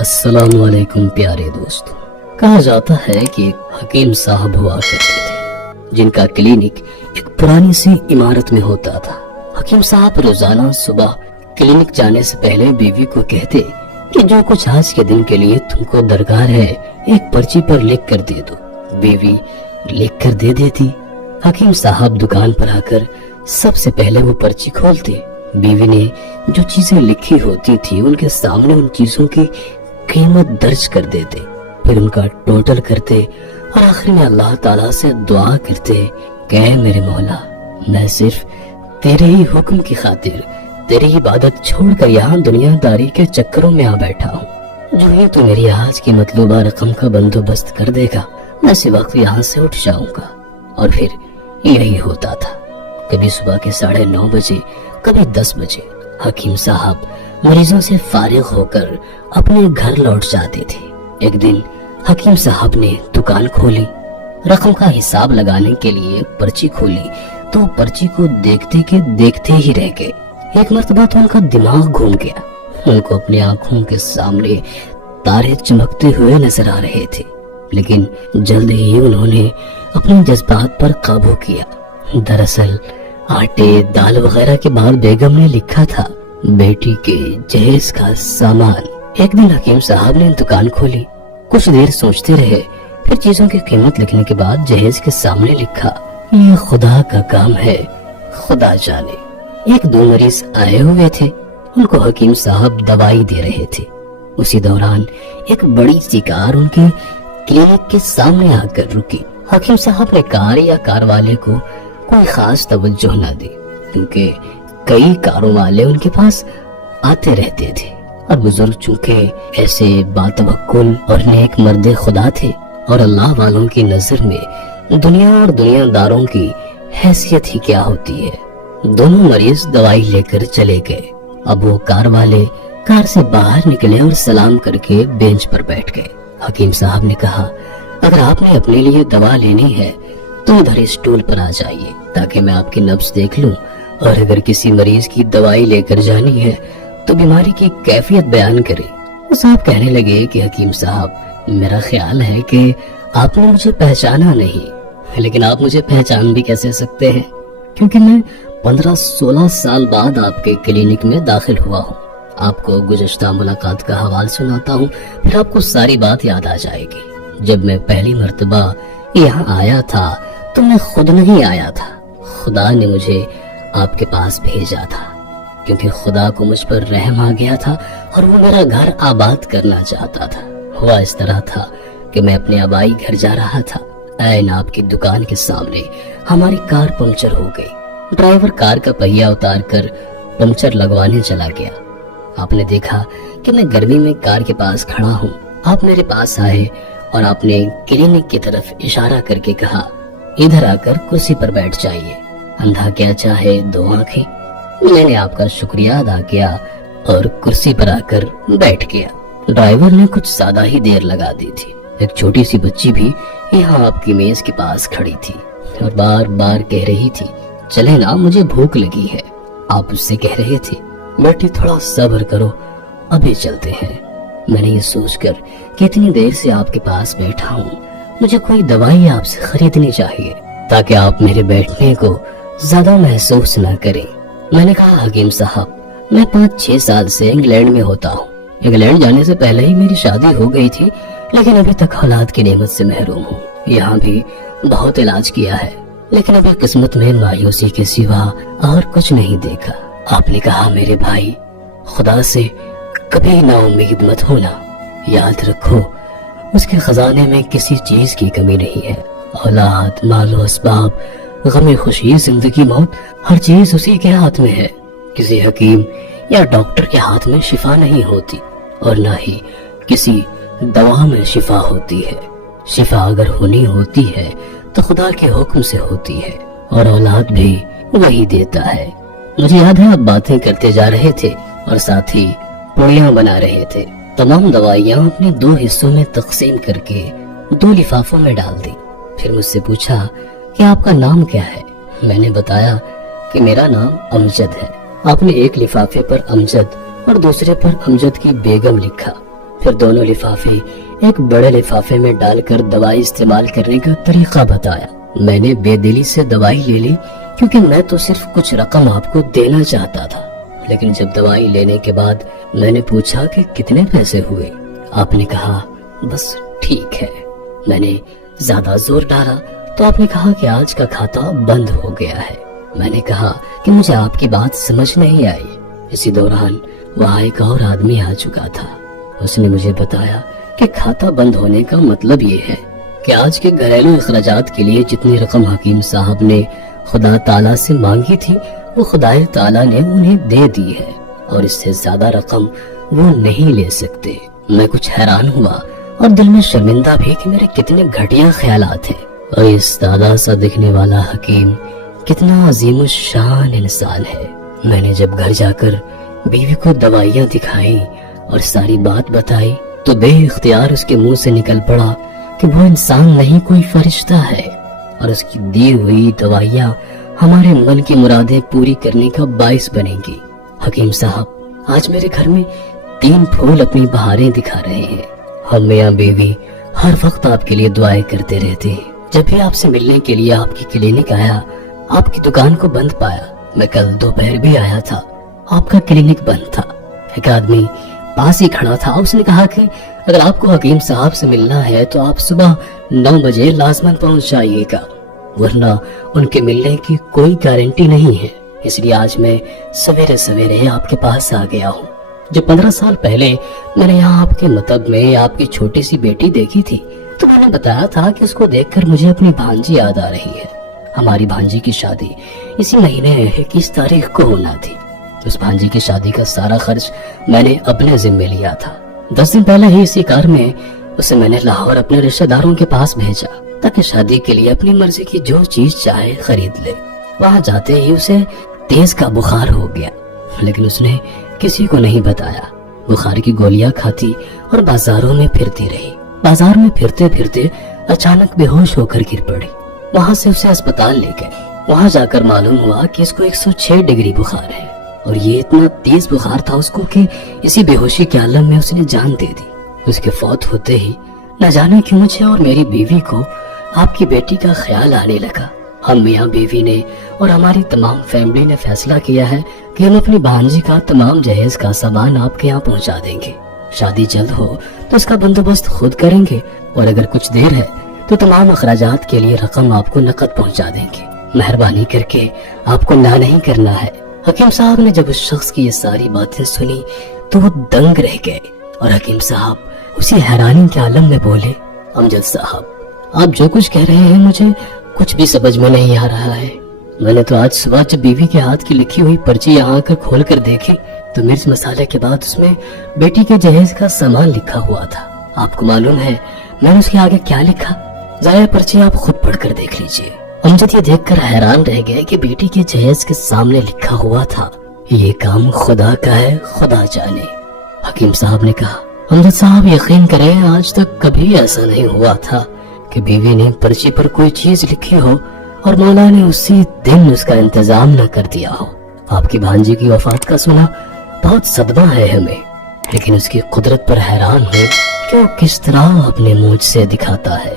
السلام علیکم پیارے دوستو۔ کہا جاتا ہے کہ ایک حکیم صاحب ہوا کرتے تھے جن کا کلینک ایک پرانی سی عمارت میں ہوتا تھا۔ حکیم صاحب روزانہ صبح کلینک جانے سے پہلے بیوی کو کہتے کہ جو کچھ آج کے دن کے لیے تم کو درکار ہے ایک پرچی پر لکھ کر دے دو۔ بیوی لکھ کر دے دیتی۔ حکیم صاحب دکان پر آ کر سب سے پہلے وہ پرچی کھولتے۔ بیوی نے جو چیزیں لکھی ہوتی تھی ان کے سامنے ان چیزوں کی قیمت درج کر دیتے، پھر ان کا ٹوٹل کرتے اور آخر میں اللہ تعالیٰ سے دعا کرتے کہ اے میرے مولا، میں صرف تیرے ہی حکم کی خاطر تیری عبادت چھوڑ کر یہاں دنیا داری کے چکروں میں آ بیٹھا ہوں۔ جو ہی تو میری آج کی مطلوبہ رقم کا بندوبست کر دے گا میں اسی وقت یہاں سے اٹھ جاؤں گا۔ اور پھر یہی ہوتا تھا۔ کبھی صبح کے 9:30 بجے، کبھی 10 بجے حکیم صاحب مریضوں سے فارغ ہو کر اپنے گھر لوٹ جاتے تھے۔ ایک دن حکیم صاحب نے دکان کھولی، رقم کا حساب لگانے کے لیے پرچی کھولی تو پرچی کو دیکھتے کہ دیکھتے ہی رہ گئے۔ ایک مرتبہ تو ان کا دماغ گھوم گیا، ان کو اپنی آنکھوں کے سامنے تارے چمکتے ہوئے نظر آ رہے تھے، لیکن جلد ہی انہوں نے اپنے جذبات پر قابو کیا۔ دراصل آٹے دال وغیرہ کے بعد بیگم نے لکھا تھا بیٹی کے جہیز کا سامان۔ ایک دن حکیم صاحب نے دکان کھولی، کچھ دیر سوچتے رہے، پھر چیزوں کی قیمت لکھنے کے بعد جہیز کے سامنے لکھا یہ خدا کا کام ہے، خدا جانے۔ ایک دو مریض آئے ہوئے تھے، ان کو حکیم صاحب دوائی دے رہے تھے۔ اسی دوران ایک بڑی سی کار ان کے کلینک کے سامنے آ کر رکی۔ حکیم صاحب نے کار یا کار والے کو کوئی خاص توجہ نہ دی، کیونکہ کئی کاروں والے ان کے پاس آتے رہتے تھے، اور بزرگ چونکہ ایسے باتوکل اور نیک مرد خدا تھے اور اللہ والوں کی نظر میں دنیا اور دنیا داروں کی حیثیت ہی کیا ہوتی ہے۔ دونوں مریض دوائی لے کر چلے گئے۔ اب وہ کار والے کار سے باہر نکلے اور سلام کر کے بینچ پر بیٹھ گئے۔ حکیم صاحب نے کہا اگر آپ نے اپنے لیے دوا لینی ہے تو ادھر اسٹول پر آ جائیے تاکہ میں آپ کی نبض دیکھ لوں، اور اگر کسی مریض کی دوائی لے کر جانی ہے تو بیماری کی کیفیت بیان کرے۔ وہ صاحب کہنے لگے کہ حکیم صاحب میرا خیال ہے کہ آپ نے مجھے پہچانا نہیں، لیکن آپ مجھے پہچان بھی کیسے سکتے ہیں، کیونکہ میں 15-16 سال بعد آپ کے کلینک میں داخل ہوا ہوں۔ آپ کو گزشتہ ملاقات کا حوال سناتا ہوں، پھر آپ کو ساری بات یاد آ جائے گی۔ جب میں پہلی مرتبہ یہاں آیا تھا تو میں خود نہیں آیا تھا، خدا نے مجھے آپ کے پاس بھیجا تھا، کیونکہ خدا کو مجھ پر رحم آ گیا تھا اور وہ میرا گھر آباد کرنا چاہتا تھا۔ ہوا اس طرح تھا کہ میں اپنے آبائی گھر جا رہا تھا، عین آپ کی دکان کے سامنے ہماری کار پنکچر ہو گئی۔ ڈرائیور کار کا پہیہ اتار کر پنکچر لگوانے چلا گیا۔ آپ نے دیکھا کہ میں گرمی میں کار کے پاس کھڑا ہوں، آپ میرے پاس آئے اور آپ نے کلینک کی طرف اشارہ کر کے کہا ادھر آ کر کرسی پر بیٹھ جائیے، اندھا کیا چاہے دو آنکھیں۔ میں نے آپ کا شکریہ ادا کیا اور کرسی پر آ کر بیٹھ گیا۔ ڈرائیور نے کچھ زیادہ ہی دیر لگا دی تھی۔ ایک چھوٹی سی بچی بھی یہاں آپ کی میز کے پاس کھڑی تھی اور بار بار کہہ رہی تھی چلے نا مجھے بھوک لگی ہے۔ آپ اس سے کہہ رہے تھے بیٹی تھوڑا صبر کرو ابھی چلتے ہیں۔ میں نے یہ سوچ کر کہ اتنی دیر سے آپ کے پاس بیٹھا ہوں، مجھے کوئی دوائی آپ سے خریدنی چاہیے تاکہ آپ میرے بیٹھنے کو زیادہ محسوس نہ کریں۔ میں نے کہا حکیم صاحب میں 5-6 سال سے انگلینڈ میں ہوتا ہوں، انگلینڈ جانے سے پہلے ہی میری شادی ہو گئی تھی، لیکن ابھی تک اولاد کی نعمت سے محروم ہوں۔ یہاں بھی بہت علاج کیا ہے، لیکن ابھی قسمت میں مایوسی کے سوا اور کچھ نہیں دیکھا۔ آپ نے کہا میرے بھائی خدا سے کبھی نا امید مت ہونا، یاد رکھو اس کے خزانے میں کسی چیز کی کمی نہیں ہے، اولاد، مال و اسباب، غم خوشی، زندگی، موت، ہر چیز اسی کے ہاتھ میں ہے۔ کسی حکیم یا ڈاکٹر کے ہاتھ میں شفا نہیں ہوتی، اور نہ ہی کسی دوا میں شفا ہوتی ہے۔ شفا اگر ہونی ہوتی ہے تو خدا کے حکم سے ہوتی ہے، اور اولاد بھی وہی دیتا ہے۔ مجھے یاد ہے آپ باتیں کرتے جا رہے تھے اور ساتھ ہی پوڑیاں بنا رہے تھے۔ تمام دوائیاں اپنے 2 حصوں میں تقسیم کر کے 2 لفافوں میں ڈال دی۔ پھر مجھ سے پوچھا کہ آپ کا نام کیا ہے؟ میں نے بتایا کہ میرا نام امجد ہے۔ آپ نے ایک لفافے پر امجد اور دوسرے پر امجد کی بیگم لکھا۔ پھر دونوں لفافے ایک بڑے لفافے میں ڈال کر دوائی استعمال کرنے کا طریقہ بتایا۔ میں نے بے دلی سے دوائی لے لی کیونکہ میں تو صرف کچھ رقم آپ کو دینا چاہتا تھا، لیکن جب دوائی لینے کے بعد میں نے پوچھا کہ کتنے پیسے ہوئے، آپ نے کہا بس ٹھیک ہے۔ میں نے زیادہ زور ڈالا تو آپ نے کہا کہ آج کا کھاتا بند ہو گیا ہے۔ میں نے کہا کہ مجھے آپ کی بات سمجھ نہیں آئی۔ اسی دوران وہاں ایک اور آدمی آ چکا تھا۔ اس نے مجھے بتایا کہ کھاتا بند ہونے کا مطلب یہ ہے کہ آج کے گھریلو اخراجات کے لیے جتنی رقم حکیم صاحب نے خدا تعالیٰ سے مانگی تھی وہ خدا تعالیٰ نے انہیں دے دی ہے، اور اس سے زیادہ رقم وہ نہیں لے سکتے۔ میں کچھ حیران ہوا اور دل میں شرمندہ بھی کہ میرے کتنے گھٹیا خیالات ہیں، اور یہ سادہ سا دکھنے والا حکیم کتنا عظیم الشان انسان ہے۔ میں نے جب گھر جا کر بیوی کو دوائیاں دکھائی اور ساری بات بتائی تو بے اختیار اس کے منہ سے نکل پڑا کہ وہ انسان نہیں کوئی فرشتہ ہے، اور اس کی دی ہوئی دوائیاں ہمارے من کی مرادیں پوری کرنے کا باعث بنیں گی۔ حکیم صاحب آج میرے گھر میں 3 پھول اپنی بہاریں دکھا رہے ہیں۔ ہم میاں بیوی ہر وقت آپ کے لیے دعائیں کرتے رہتے ہیں۔ جب بھی آپ سے ملنے کے لیے آپ کی کلینک آیا، آپ کی دکان کو بند پایا۔ میں کل دوپہر بھی آیا تھا، آپ کا کلینک بند تھا۔ ایک آدمی پاس ہی کھڑا تھا، اس نے کہا کہ اگر آپ کو حکیم صاحب سے ملنا ہے تو آپ صبح 9 بجے لازماً پہنچ جائیے گا، ورنہ ان کے ملنے کی کوئی گارنٹی نہیں ہے۔ اس لیے آج میں سویرے سویرے آپ کے پاس آ گیا ہوں۔ جب 15 سال پہلے میں نے یہاں آپ کے مطب میں آپ کی چھوٹی سی بیٹی دیکھی تھی تو میں نے بتایا تھا کہ اس کو دیکھ کر مجھے اپنی بھانجی یاد آ رہی ہے۔ ہماری بھانجی کی شادی اسی مہینے 21 تاریخ کو ہونا تھی۔ اس بھانجی کی شادی کا سارا خرچ میں نے اپنے ذمے لیا تھا۔ 10 دن پہلے ہی اسی کار میں اسے میں نے لاہور اپنے رشتہ داروں کے پاس بھیجا تاکہ شادی کے لیے اپنی مرضی کی جو چیز چاہے خرید لے۔ وہاں جاتے ہی اسے تیز کا بخار ہو گیا، لیکن اس نے کسی کو نہیں بتایا۔ بخار کی گولیاں کھاتی اور بازاروں میں پھرتی رہی۔ بازار میں پھرتے پھرتے اچانک بے ہوش ہو کر گر پڑی۔ وہاں سے اسے اسپتال لے گئے۔ وہاں جا کر معلوم ہوا کہ اس کو 106 ڈگری بخار ہے، اور یہ اتنا تیز بخار تھا اس کو کہ اسی بے ہوشی کے عالم میں اس نے جان دے دی۔ اس کے فوت ہوتے ہی نہ جانے کیوں مجھے اور میری بیوی کو آپ کی بیٹی کا خیال آنے لگا۔ ہم میاں بیوی نے اور ہماری تمام فیملی نے فیصلہ کیا ہے کہ ہم اپنی بھانجی کا تمام جہیز کا سامان آپ کے یہاں پہنچا دیں گے۔ شادی جلد ہو تو اس کا بندوبست خود کریں گے، اور اگر کچھ دیر ہے تو تمام اخراجات کے لیے رقم آپ کو نقد پہنچا دیں گے۔ مہربانی کر کے آپ کو نہ نہیں کرنا ہے۔ حکیم صاحب نے جب اس شخص کی یہ ساری باتیں سنی تو وہ دنگ رہ گئے، اور حکیم صاحب اسی حیرانی کے عالم میں بولے، امجد صاحب آپ جو کچھ کہہ رہے ہیں مجھے کچھ بھی سمجھ میں نہیں آ رہا ہے۔ میں نے تو آج صبح جب بیوی کے ہاتھ کی لکھی ہوئی پرچی یہاں آ کر کھول کر دیکھی تو مرچ مسالے کے بعد اس میں بیٹی کے جہیز کا سامان لکھا ہوا تھا۔ آپ کو معلوم ہے میں نے اس کے آگے کیا لکھا؟ ذرا پرچی آپ خود پڑھ کر دیکھ لیجئے۔ امجد یہ دیکھ کر حیران رہ گئے کہ بیٹی کے جہیز کے سامنے لکھا ہوا تھا، یہ کام خدا کا ہے، خدا جانے۔ حکیم صاحب نے کہا، امجد صاحب یقین کریں آج تک کبھی ایسا نہیں ہوا تھا کہ بیوی نے پرچی پر کوئی چیز لکھی ہو اور مولا نے اسی دن اس کا انتظام نہ کر دیا ہو۔ آپ کی بھانجی کی وفات کا سنا بہت صدمہ ہے ہمیں، لیکن اس کی قدرت پر حیران ہو کہ وہ کس طرح اپنے موج سے دکھاتا ہے۔